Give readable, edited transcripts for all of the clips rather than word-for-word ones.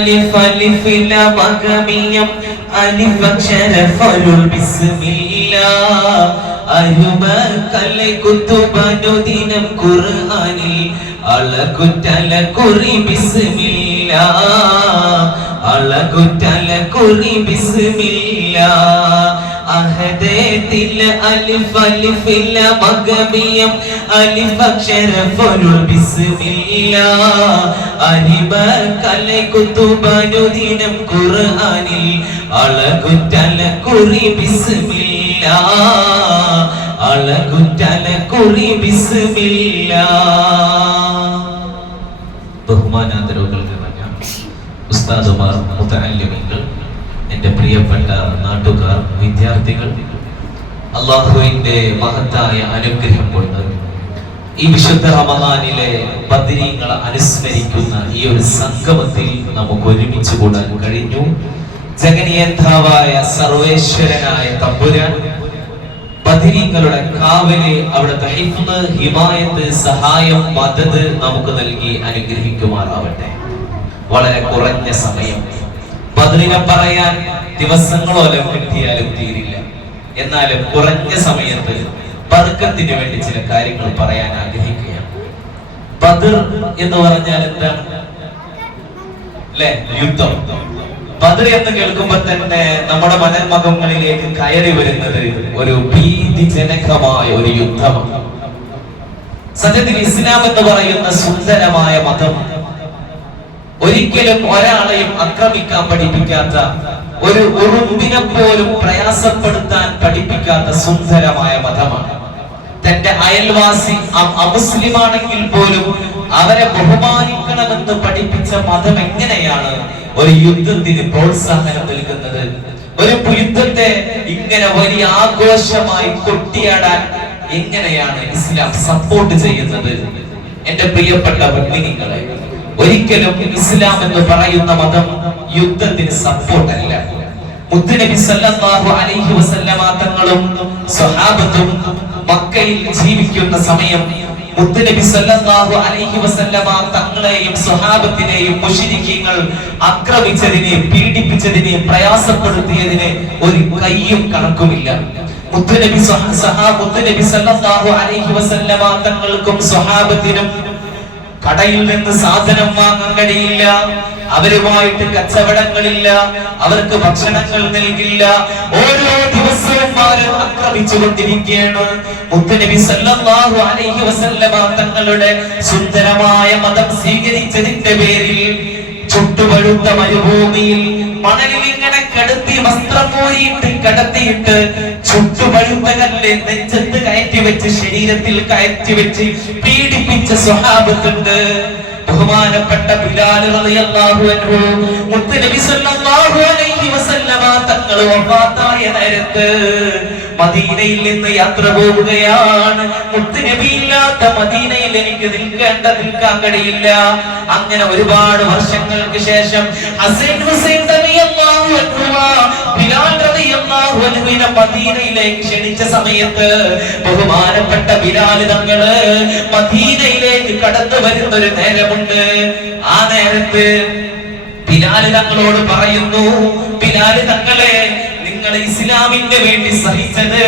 ألف لمقميم ألف أكشر فلول بسم الله أربكل كتب دينم قرآني على كتل كوري بسم الله على كتل كوري بسم الله أهديت ألف ألف لمقميم ألف أكشر فلول بسم الله أربكل كتب دينم قرآني على كتل كوري بسم الله على كتل كوري بسم الله ബഹുമാനാദരവുകൾ നിറഞ്ഞ ഉസ്താദുമാർ, മുതഅല്ലിമീങ്ങൾ, എൻ്റെ പ്രിയപ്പെട്ട നാട്ടുകാർ, വിദ്യാർത്ഥികൾ, അല്ലാഹുവിൻ്റെ മഹത്തായ അനുഗ്രഹം കൊണ്ട് ഈ വിശുദ്ധ റമദാനിലെ ബദ്രീങ്ങളെ അനുസ്മരിക്കുന്ന ഈ ഒരു സംഗമത്തിൽ നമുക്ക് ഒരുമിച്ച് കൂടാൻ കഴിഞ്ഞു. ജഗനിയന്താവായ സർവേശ്വരനായ തമ്പുരാൻ ബദ്രീങ്ങളുടെ കാവല്, അവിടുത്തെ ഹിഫ്ള്, ഹിമായത്ത്, സഹായം, മദദ് നമുക്ക് നൽകി അനുഗ്രഹിക്കുമാറാവട്ടെ. വളരെ കുറഞ്ഞ സമയം, ബദ്രിനെ പറയാൻ ദിവസങ്ങളോളം കിട്ടിയാലും തീരില്ല. എന്നാലും കുറഞ്ഞ സമയത്ത് ബർക്കത്തിന് വേണ്ടി ചില കാര്യങ്ങൾ പറയാൻ ആഗ്രഹിക്കുകയാണ്. ബദ്ർ എന്ന് പറഞ്ഞാൽ എന്താണ്? അല്ലെ, യുദ്ധം. ബദ്ർ എന്ന് കേൾക്കുമ്പോൾ തന്നെ നമ്മുടെ മനർമകങ്ങളിലേക്ക് കയറി വരുന്നത് ഒരു ഭീതിജനകമായ ഒരു യുദ്ധമാണ്. സത്യത്തിൽ ഇസ്ലാം എന്ന് പറയുന്ന സുന്ദരമായ മതം ഒരിക്കലും ഒരാളെയും ആക്രമിക്കാൻ പഠിപ്പിക്കാത്ത, ഒരു ഉറുമ്പിനെ പോലും പ്രയാസപ്പെടുത്താൻ പഠിപ്പിക്കാത്ത സുന്ദരമായ മതമാണ്. തന്റെ അയൽവാസി അമുസ്ലിമാണെങ്കിൽ പോലും അവരെ ബഹുമാനിക്കണമെന്ന് പഠിപ്പിച്ച മതം എങ്ങനെയാണ് ഒരു യുദ്ധത്തിന് പ്രോത്സാഹനം നൽകുന്നത്? ഒരു യുദ്ധത്തെ ഇങ്ങനെ വലിയ ആഘോഷമായി കൊട്ടിയാടാൻ എങ്ങനെയാണ് ഇസ്ലാം സപ്പോർട്ട് ചെയ്യുന്നത്? എന്റെ പ്രിയപ്പെട്ട മുഅ്മിനീങ്ങളെ, ഒരിക്കലും ഇസ്ലാം എന്ന് പറയുന്ന മതം യുദ്ധത്തിന് സപ്പോർട്ട് അല്ല. മുത്തുനബി സല്ലല്ലാഹു അലൈഹി വസല്ലമ തങ്ങളും സ്വഹാബത്തും മക്കയിൽ ജീവിക്കുന്ന സമയം മുത്തുനബി സല്ലല്ലാഹു അലൈഹി വസല്ലമ തങ്ങളെയും സ്വഹാബത്തിനെയും മുശ്രിക്കീങ്ങൾ ആക്രമിച്ചതിനെ, പീഡിപ്പിച്ചതിനെ, പ്രയാസപ്പെടുത്തിയതിനെ ഒരു കയ്യും കണക്കുമില്ല. മുത്തുനബി സല്ലല്ലാഹു അലൈഹി വസല്ലമ തങ്ങൾക്കും സ്വഹാബത്തിനും കടയിൽ നിന്ന് സാധനം വാങ്ങാൻ കഴിയില്ല, അവരുമായിട്ട് കച്ചവടങ്ങളില്ല, അവർക്ക് ഭക്ഷണങ്ങൾ നൽകില്ല. ഓരോ ദിവസവും ആരും ആക്രമിച്ചുകൊണ്ടിരിക്കുകയാണ്. മുത്തുനബി സല്ലല്ലാഹു അലൈഹി വസല്ലമ തങ്ങളുടെ സുന്ദരമായ മതം സ്വീകരിച്ചതിന്റെ പേരിൽ ചുട്ടുപഴുത്ത മരുഭൂമിയിൽ മണലിൽ ഇങ്ങനെ കിടത്തി, വസ്ത്രം മൂരിയിട്ട് കിടത്തിയിട്ട് ചുട്ടുപഴുത്ത കല്ല് നെഞ്ചത്ത് കയറ്റി വെച്ച്, ശരീരത്തിൽ കയറ്റി വെച്ച് പീഡിപ്പിച്ച സ്വഹാബത്തുണ്ട്. ബഹുമാനപ്പെട്ട ബിലാൽ റളിയല്ലാഹു അൻഹു മുത്തുനബി സല്ലല്ലാഹു അലൈഹി വസല്ലമ തങ്ങൾ വഫാത്തായ നേരത്ത് മദീനയിൽ നിന്ന് യാത്ര പോവുകയാണ്. മുത്തുനബി ഇല്ലാത്ത മദീനയിൽ എനിക്ക് നിൽക്കാൻ കഴിയില്ല. അങ്ങനെ ഒരുപാട് വർഷങ്ങൾക്ക് ശേഷം ഹസൻ ഹുസൈൻ റളിയല്ലാഹു അൻഹു ബിലാൽ റളിയല്ലാഹു അൻഹുവിനെ മദീനയിലേക്ക് ക്ഷണിച്ച സമയത്ത് ബഹുമാനപ്പെട്ട ബിലാൽ തങ്ങള് മദീനയിലേക്ക് കടന്നു വരുന്ന ഒരു നേരമുണ്ട്. ആ നേരത്ത് ബിലാൽ തങ്ങളോട് പറയുന്നു, ബിലാൽ തങ്ങളെ, നിങ്ങൾ ഇസ്ലാമിന് വേണ്ടി സഹിച്ചത്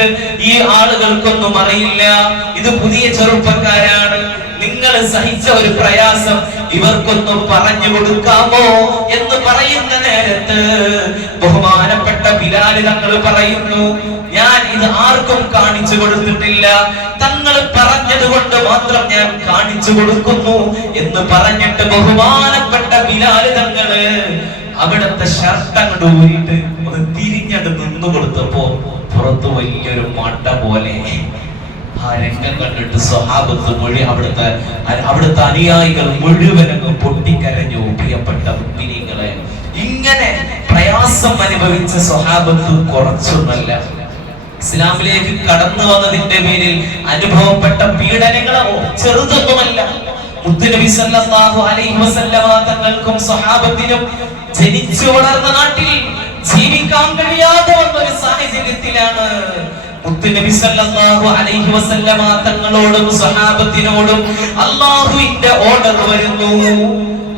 ഈ ആളുകൾക്കൊന്നും അറിയില്ല. ഇത് പുതിയ ചെറുപ്പക്കാരാണ്. നിങ്ങൾ സഹിച്ച ഒരു പ്രയാസം ഇവർക്കൊന്നും പറഞ്ഞു കൊടുക്കാമോ എന്ന് പറയുന്ന നേരത്ത് ബഹുമാനപ്പെട്ട ബിലാൽ തങ്ങൾ പറയുന്നു, ഞാൻ ഇത് ആർക്കും കാണിച്ചു കൊടുത്തിട്ടില്ല, തങ്ങൾ പറഞ്ഞത് കൊണ്ട് മാത്രം ഞാൻ കാണിച്ചു കൊടുക്കുന്നു എന്ന് പറഞ്ഞിട്ട് ബഹുമാനപ്പെട്ട ബിലാൽ തങ്ങള് അവിടുത്തെ ഷർട്ട് അങ്ങോട്ട് ഊരിയിട്ട് ഒന്ന് തിരിഞ്ഞങ്ങ് നിന്നു കൊടുത്തപ്പോ പുറത്ത് വലിയൊരു മട്ട പോലെ ആ രംഗം കണ്ടിട്ട് സ്വഹാബത്ത് അവിടുത്തെ അനുയായികൾ മുഴുവനങ്ങ് പൊട്ടിക്കരഞ്ഞു. പ്രിയപ്പെട്ട മുഅ്മിനീങ്ങളെ, ഇങ്ങനെ പ്രയാസം അനുഭവിച്ച സ്വഹാബത്ത് കുറച്ചൊന്നല്ല. ഇസ്ലാമിലേക്ക് കടന്നു വന്നതിന്റെ പേരിൽ അനുഭവപ്പെട്ട പീഡനങ്ങളോ ചെറുതൊന്നുമല്ല. മുത്തുനബി സല്ലല്ലാഹു അലൈഹി വസല്ലമ തങ്ങൾക്കും സ്വഹാബത്തിനും ജനിച്ചു വളർന്ന നാട്ടിൽ ജീവിക്കാൻ കഴിയാതെ വന്ന ഒരു സാഹചര്യത്തിലാണ് മുത്തുനബി സല്ലല്ലാഹു അലൈഹി വസല്ലമ തങ്ങളോടും സ്വഹാബത്തിനോടും അല്ലാഹുവിന്റെ ഓർഡർ വരുന്നു.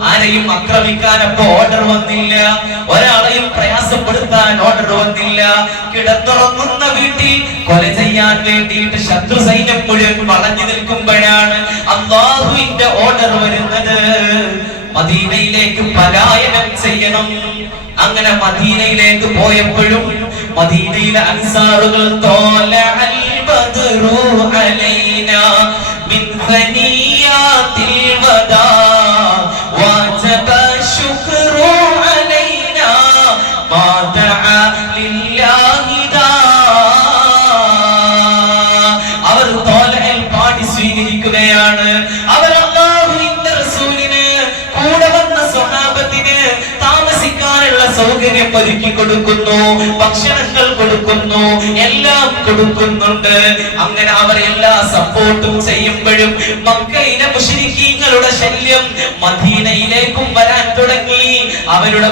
ആരെയും ആക്രമിക്കാനപ്പോ ഓർഡർ വന്നില്ല, ഒരാളെയും പ്രയാസപ്പെടുത്താൻ ഓർഡർ വന്നില്ല. കിടന്നുറങ്ങുന്ന വീട്ടിൽ കൊല ചെയ്യാൻ വേണ്ടിയിട്ട് ശത്രു സൈന്യം മുഴുവൻ വളഞ്ഞു നിൽക്കുമ്പോഴാണ് അല്ലാഹുവിന്റെ ഓർഡർ വരുന്നത്, മദീനയിലേക്ക് പലായനം ചെയ്യണം. അങ്ങനെ മദീനയിലേക്ക് പോയപ്പോഴും മദീനയിലെ അൻസാറുകൾ തോലഅൽ ബദ്റു അലൈനാ മിൻ സനിയാത്തിൽ വദാ വജബ ശുക്റു അലൈനാ മാ ദഅ ലില്ലാഹി ദാ. അവർ തോലഅൽ പാടി സ്വീകരിക്കുകയാണ്. അവർ അല്ലാഹുവിന്റെ റസൂലിന് കൂടെ വന്ന സ്വഹാബത്തിന് താമസിക്കാനുള്ള സൗകര്യം ഒരുക്കി കൊടുക്കുന്നു, ഭക്ഷണങ്ങൾ കൊടുക്കുന്നു, എല്ലാം കൊടുക്കുന്നുണ്ട്. അങ്ങനെ അവർ എല്ലാ സപ്പോർട്ടും ചെയ്യുമ്പോഴും മക്കയിലെ മുശ്രിക്കീങ്ങളുടെ ശല്യം മദീനയിലേക്കും വരാൻ തുടങ്ങി. അവരുടെ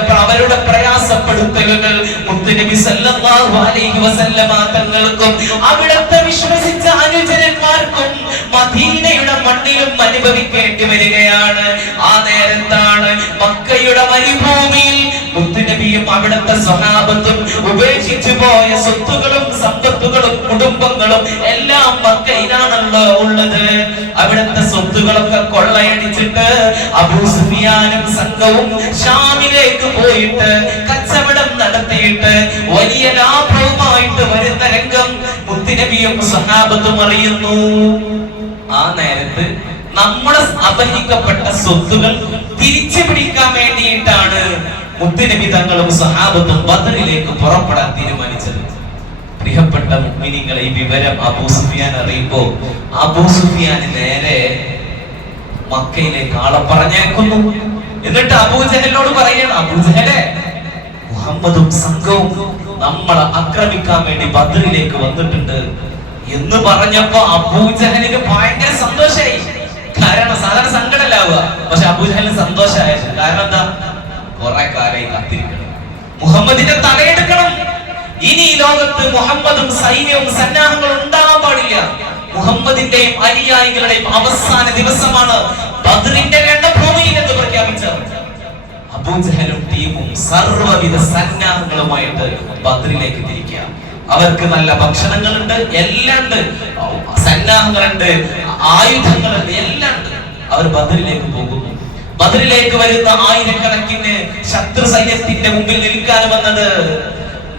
പ്രയാസപ്പെടുത്തലുകൾ മുത്തുനബി സല്ലല്ലാഹു അലൈഹി വസല്ലമ തങ്ങൾക്കും അവിടുത്തെ വിശ്വസിച്ച അനുചരന്മാർക്കും മദീനയുടെ മണ്ണിലും അനുഭവിക്കേണ്ടി വരികയാണ്. ആ നേരത്താണ് മക്കയുടെ മരുഭൂമിയിൽ മുത്തുനബിയും അവിടുത്തെ സ്വഹാബത്തും ഉപേക്ഷിച്ചു പോയ സ്വത്തുകളും സമ്പത്തുകളും കുടുംബങ്ങളും എല്ലാം മക്കയിലാണല്ലോ ഉള്ളത്. അവിടുത്തെ സ്വത്തുകളൊക്കെ കൊള്ളയടിച്ചിട്ട് അബൂ സുഫിയാനും സംഘവും ഷാമിലേക്ക് പോയിട്ട് കച്ചവടം നടത്തിയിട്ട് വലിയ ലാഭവുമായിട്ട് വരുന്ന രംഗം മുത്തുനബിയും സ്വഹാബത്തും അറിയുന്നു. ആ നേരത്ത് നമ്മുടെ അപഹരിക്കപ്പെട്ട സ്വത്തുകൾ തിരിച്ചു പിടിക്കാൻ വേണ്ടിയിട്ടാണ് മുത്തുനബി തങ്ങളും സഹാബത്തും ബദറിലേക്ക് പുറപ്പെടാൻ തീരുമാനിച്ചത്. പ്രിയപ്പെട്ട മുഅ്മിനീങ്ങളെ, ഈ വിവരം അബൂ സുഫിയാൻ അറിയുമ്പോ അബൂ സുഫിയാൻ നേരെ മക്കയിലേക്ക് ആളെ പറഞ്ഞേക്കുന്നു. എന്നിട്ട് അബൂജഹലിനോട് പറയണം, അബൂജഹലെ, മുഹമ്മദും സംഘവും നമ്മളെ ആക്രമിക്കാൻ വേണ്ടി ബദറിലേക്ക് വന്നിട്ടുണ്ട് എന്ന് പറഞ്ഞപ്പോ അബൂജഹലിന് ഭയങ്കര സന്തോഷായി. കാരണം സാധാരണ സങ്കടമല്ലാവുക, പക്ഷെ അബൂജഹലിന് സന്തോഷമായത് കാരണം എന്താ? കുറെ കാലമായി കാത്തിരിക്കണം, മുഹമ്മദിന്റെ തലയെടുക്കണം. ഇനി ഈ ലോകത്ത് മുഹമ്മദും സൈന്യവും സന്നാഹങ്ങളും ഉണ്ടാവാൻ പാടില്ല. മുഹമ്മദിന്റെയും അനുയായികളുടെയും അവസാന ദിവസമാണ് ബദറിന്റെ രണഭൂമിയിൽ എന്ന് പ്രഖ്യാപിച്ചത്. അബൂജഹലും ടീമും സർവ്വവിധ സന്നാഹങ്ങളുമായിട്ട് ബദറിലേക്ക് തിരിക്കുക. അവർക്ക് നല്ല ഭക്ഷണങ്ങളുണ്ട്, എല്ലാം ഉണ്ട്, സന്നാഹങ്ങളുണ്ട്, ആയുധങ്ങളുണ്ട്, എല്ലാം ഉണ്ട്. അവർ ബദറിലേക്ക് പോകുന്നു. ബദറിലേക്ക് വരുന്ന ആയിരക്കണക്കിന് ശത്രു സൈന്യത്തിന്റെ മുമ്പിൽ നിൽക്കാൻ വന്നത്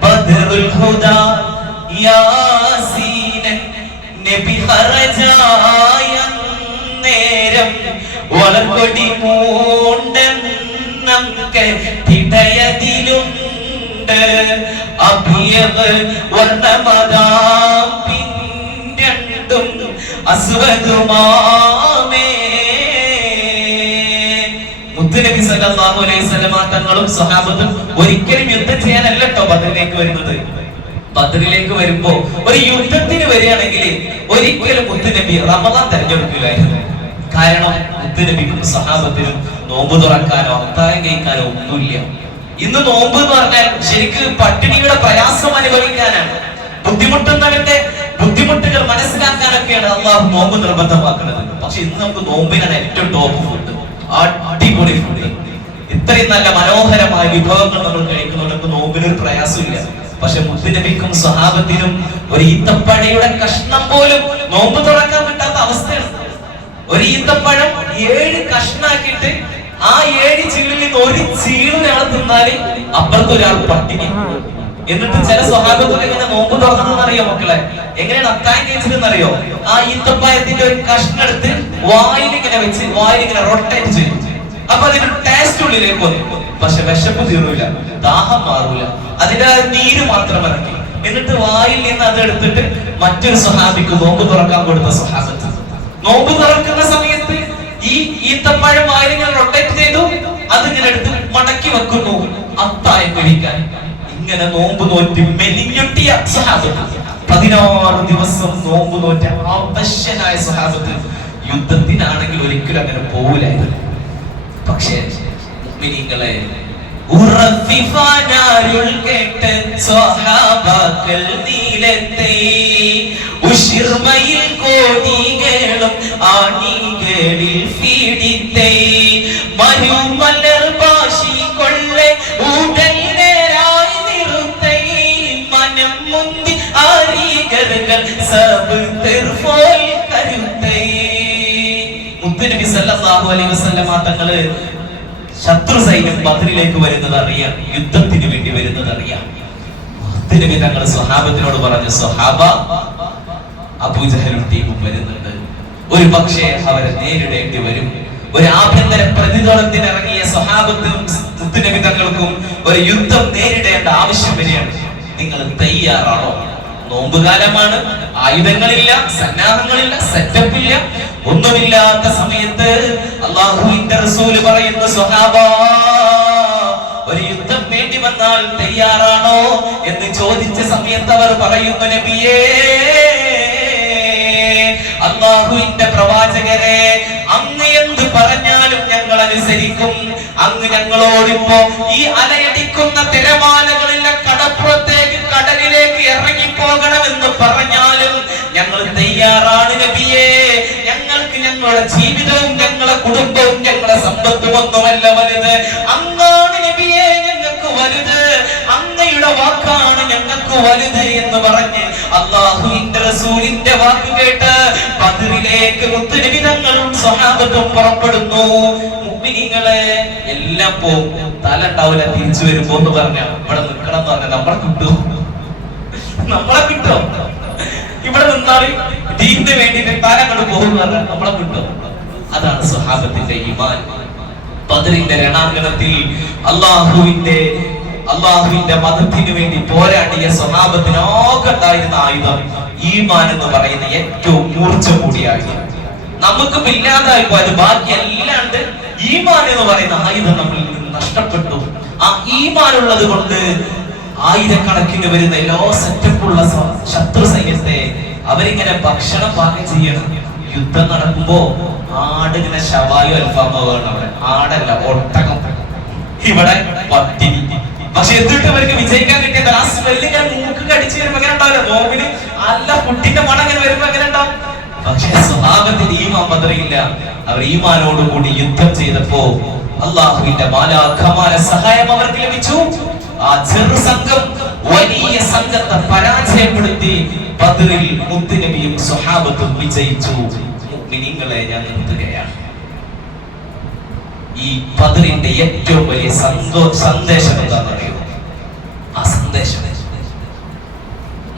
ബദറുൽ ഹുദാ യാസീനൻ നബി ഖറജായ നേരം വളർകൊടി മൂണ്ടെന്നംക്കെ തിടയതിലുണ്ട് അഭിയത് വർണ്ണമതാം പിന്നണ്ടും അസ്വദുമാമേ. മുത്തുനബി സല്ലല്ലാഹു അലൈഹി വസല്ലമ തങ്ങളും സ്വഹാബത്തും ഒരിക്കലും യുദ്ധം ചെയ്യാനല്ല കേട്ടോ ബദറിലേക്ക് വരുന്നത്. ബദറിലേക്ക് വരുമ്പോ ഒരു യുദ്ധത്തിന് വരികയാണെങ്കിൽ ഒരിക്കലും മുത്തുനബി റമദാൻ തെരഞ്ഞെടുക്കില്ലായിരുന്നു. കാരണം മുത്തുനബിക്കും സ്വഹാബത്തിനും നോമ്പ് തുറക്കാനോ അത്താഴം കഴിക്കാനോ ഒന്നുമില്ല. ഇന്ന് നോമ്പ് എന്ന് പറഞ്ഞാൽ ശരിക്ക് പട്ടിണിയുടെ പ്രയാസം അനുഭവിക്കാനാണ്. ബുദ്ധിമുട്ടുന്നവന്റെ ബുദ്ധിമുട്ടുകൾ മനസ്സിലാക്കാനൊക്കെയാണ് അള്ളാഹു നോമ്പ് നിർബന്ധമാക്കുന്നത്. പക്ഷെ ഇന്ന് നമുക്ക് നോമ്പിനാണ് ഏറ്റവും ടോപ്പ് ഫുഡ്, അടിപൊളി ഫുഡ്. ഇത്രയും നല്ല മനോഹരമായ വിഭവങ്ങൾ നമ്മൾ കഴിക്കുന്നവർക്ക് നോമ്പിനൊരു പ്രയാസമില്ല. പക്ഷെ മുത്തുനബിക്കും സ്വഹാബത്തിനും ഒരു ഈത്തപ്പഴയുടെ കഷ്ണം പോലും നോമ്പ് തുറക്കാൻ പറ്റാത്ത അവസ്ഥയാണ്. ഒരു ഈത്തപ്പഴം 7 കഷ്ണാക്കിയിട്ട് ആ 7 ചീളിൽ നിന്ന് ഒരു ചീളിനാൾ തിന്നാല് അപ്പുറത്ത് ഒരാൾ പട്ടിണി. എന്നിട്ട് ചില സ്വഹാബത്തുകൾ എങ്ങനെ നോമ്പ് തുറന്നറിയോ മക്കളെ? എങ്ങനെയാണ് അത്താഴം കഴിച്ചതെന്നറിയോ? ആ ഈത്തപ്പഴത്തിന്റെ ഒരു കഷ്ണം എടുത്ത് വായിലിങ്ങനെ വെച്ച് വായിലിങ്ങനെ റൊട്ടേറ്റ് ചെയ്യും. അപ്പൊ അതിന്റെ ടേസ്റ്റ് ഉള്ളിലേക്ക് വന്നു. പക്ഷെ വിശപ്പ് തീർന്നില്ല, ദാഹം മാറൂല, അതിന്റെ നീര് മാത്രം ഇറക്കി. എന്നിട്ട് വായിൽ നിന്ന് അത് എടുത്തിട്ട് മറ്റൊരു സ്വഹാബിക്ക് നോമ്പ് തുറക്കാൻ കൊടുത്ത സ്വഹാബത്ത് നോമ്പ് തുറക്കുന്ന സമയത്ത് ഈ ഈത്തപ്പഴം വായിലിങ്ങനെ റൊട്ടേറ്റ് ചെയ്തു, അതിങ്ങനെ എടുത്ത് മടക്കി വെക്കുന്നു അത്താഴം കഴിക്കാൻ. ഇങ്ങനെ നോമ്പ് നോറ്റി മെലിഞ്ഞൊട്ടിയ സ്വഹാബത്ത്, 16 ദിവസം നോമ്പ് നോറ്റ ആവശ്യനായ സ്വഹാബത്ത് യുദ്ധത്തിനാണെങ്കിൽ ഒരിക്കലും അങ്ങനെ പോവില്ലായിരുന്നു. പക്ഷേ മുഅ്മിനീങ്ങളെ, ഉറഫിഫാനാരുൾ കേട്ട് സ്വഹാബാക്കൾ നീലത്തെ ഉശിർമയിൽ കോടികളും ആണികളിൽ ഫീഡിത്തെ മരുമ സല്ലല്ലാഹു അലൈഹി വസല്ലമ തങ്ങള് ശത്രു സൈന്യം ബദറിലേക്ക് വരുന്നത് അറിയാം, യുദ്ധത്തിന് വേണ്ടി വരുന്നത് അറിയാം. നബി തങ്ങൾ സ്വഹാബത്തിനോട് പറഞ്ഞു, സ്വഹാബ, അബൂജഹലും ടീമും വരുന്നുണ്ട്, ഒരു പക്ഷേ അവരെ നേരിടേണ്ടി വരും. ഒരു ആഭ്യന്തര പ്രതിരോധത്തിന് ഇറങ്ങിയ സ്വഹാബത്തിനും നബി തങ്ങൾക്കും ഒരു യുദ്ധം നേരിടേണ്ട ആവശ്യം വരികയാണ്. നിങ്ങൾ തയ്യാറാണോ? നോമ്പുകാലമാണ്, ആയുധങ്ങളില്ല, സന്നാഹങ്ങളില്ല, സെറ്റപ്പ് ഇല്ല, ഒന്നുമില്ലാത്ത സമയത്ത് അല്ലാഹുവിന്റെ റസൂൽ പറയുന്നു, സ്വഹാബ, ഒരു യുദ്ധം വേണ്ടി വന്നാൽ തയ്യാറാണോ എന്ന് ചോദിച്ച സമയത്ത് അവർ പറയുന്നു, നബിയേ, അല്ലാഹുവിന്റെ പ്രവാചകരെ, അങ്ങ് എന്ത് പറഞ്ഞാലും ഞങ്ങൾ അനുസരിക്കും. അങ്ങ് ഞങ്ങളോടിപ്പോ ഈ അലയടിക്കുന്ന തിരമാലകളിലെ കടപ്പുറത്തേക്ക്, കടലിലേക്ക് ഇറങ്ങിപ്പോകണമെന്ന് പറഞ്ഞാലും ഞങ്ങൾ തയ്യാറാണ് നബിയേ. ഞങ്ങൾക്ക് ഞങ്ങളുടെ ജീവിതവും ഞങ്ങളുടെ കുടുംബവും ഞങ്ങളുടെ സമ്പത്തും ഒന്നുമല്ല വലുത്, അങ്ങാണ് നബിയേ ഞങ്ങൾക്ക് വലുത്, അങ്ങയുടെ വാക്കാണ് ഞങ്ങൾക്ക് വലുത് എന്ന് പറഞ്ഞ് അല്ലാഹുവിന്റെ റസൂലിന്റെ വാക്ക് കേട്ട് ബദറിലേക്ക് മുത്തുനബി തങ്ങളും സ്വഹാബത്തും പുറപ്പെടുന്നു. മുഅ്മിനീങ്ങളെ, എല്ലാം പോകും, തല ഉണ്ടാവില്ല, തിരിച്ചു വരുമ്പോ എന്ന് പറഞ്ഞ ഇവിടെ നിൽക്കണം എന്ന് പറഞ്ഞാൽ നമ്മളെ കിട്ടും, നമ്മളെ കിട്ടും. ഇവിടെ നിന്നാൽ ദീനിന് വേണ്ടിയിട്ട് തല അങ്ങോട്ട് പോകും പറഞ്ഞാൽ നമ്മളെ കിട്ടും. അതാണ് സ്വഹാബത്തിന്റെ ഈമാൻ. ബദറിന്റെ രണാങ്കണത്തിൽ അള്ളാഹുവിന്റെ മതത്തിന് വേണ്ടി പോരാടിയ സ്വഹാബത്തിനൊക്കെ ഉണ്ടായിരുന്ന ആയുധം ഈമാൻ എന്ന് പറയുന്ന ഏറ്റവും മൂർച്ച കൂടിയ ആയുധം. നമുക്കിപ്പോ ഇല്ലാതായി പോയത് ബാക്കി എല്ലാണ്ട് ഈമാൻ എന്ന് പറയുന്ന ആയുധം നമ്മളിൽ നിന്ന് നഷ്ടപ്പെട്ടു. ആ ഈമാൻ ഉള്ളത് കൊണ്ട് ആയിരക്കണക്കിന് വരുന്ന എല്ലാ സെറ്റപ്പുള്ള ശത്രു സൈന്യത്തെ അവരിങ്ങനെ ഭക്ഷണം പാകം ചെയ്യണം. യുദ്ധം നടക്കുമ്പോ ആടിങ്ങനെ ശവായോ അൽഫാമോ വേണം. അവിടെ ആടല്ല, ഒട്ടകം, ഇവിടെ പട്ടിണി. പക്ഷെ എന്നിട്ട് അവർക്ക് വിജയിക്കാൻ കിട്ടിയത് ആ സ്മെല്ലിങ്ങനെ മൂക്ക് കടിച്ചു വരുമ്പോ എങ്ങനെ ഉണ്ടാവില്ല, നോവിന് അല്ല പുട്ടിന്റെ മണം ഇങ്ങനെ വരുമ്പോ എങ്ങനെ ഉണ്ടാവും. പക്ഷെ സ്വഭാവത്തിൽ ഈമാൻ ബദറിയില്ല. അവർ ഈമാനോടുകൂടി യുദ്ധം ചെയ്തപ്പോ അല്ലാഹുവിന്റെ മാലാഖമാരെ സഹായം അവർക്ക് ലഭിച്ചു. ആ ചെറു സംഘം വലിയ സംഘത്തെ പരാജയപ്പെടുത്തി ബദറിൽ മുത്തുനബിയും സ്വഹാബത്തും വിജയിച്ചു. മുഅ്മിനീങ്ങളെ, ഞാൻ നിർത്തുകയാണ്. ഈ ബദറിന്റെ ഏറ്റവും വലിയ സന്ദേശം എന്താണെന്നറിയോ? ആ സന്ദേശം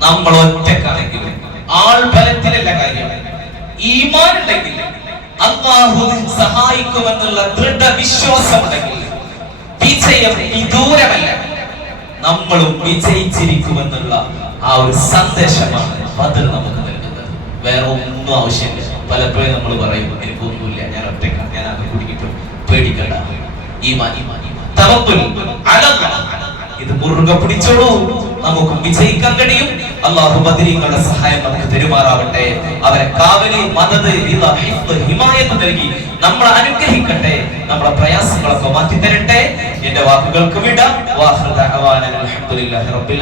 നമ്മൾ ഒറ്റക്കാണെങ്കിലും ആൾബലത്തിലല്ല കാര്യം, ഈമാൻ ഉണ്ടെങ്കിൽ അല്ലാഹു സഹായിക്കുമെന്നുള്ള ദൃഢവിശ്വാസം ഉണ്ടെങ്കിൽ വിജയം വിദൂരമല്ല, നമ്മളും വിജയിച്ചിരിക്കുമെന്നുള്ള ആ ഒരു സന്ദേശമാണ് ബദർ നമുക്ക് നൽകുന്നത്. വേറെ ഒന്നും ആവശ്യമില്ല. പലപ്പോഴും നമ്മൾ പറയും, എനിക്കൊന്നുമില്ല, ഞാൻ ഒറ്റക്കാണ്, ഞാൻ അത് കുടിക്കിട്ടും. പേടിക്കണ്ട, ഈമാൻ, തവക്കുൽ അലല്ലാഹ്, ഇത് മുറുകെ പിടിച്ചോളൂ, നമുക്ക് വിജയിക്കാൻ കഴിയും. അല്ലാഹു ബദരീങ്ങളുടെ സഹായം നമുക്ക് തെരുമാറാവട്ടെ. അവരെ കാവലി, മദദ്, ഹിമായത്ത് നൽകി നമ്മളെ അനുഗ്രഹിക്കട്ടെ. നമ്മളെ പ്രയാസങ്ങളൊക്കെ മാറ്റി തരട്ടെ. എന്റെ വാക്കുകൾക്ക് വിടാം. വാഹിറു ദഅവാന അൽഹംദുലില്ലാഹി റബ്ബിൽ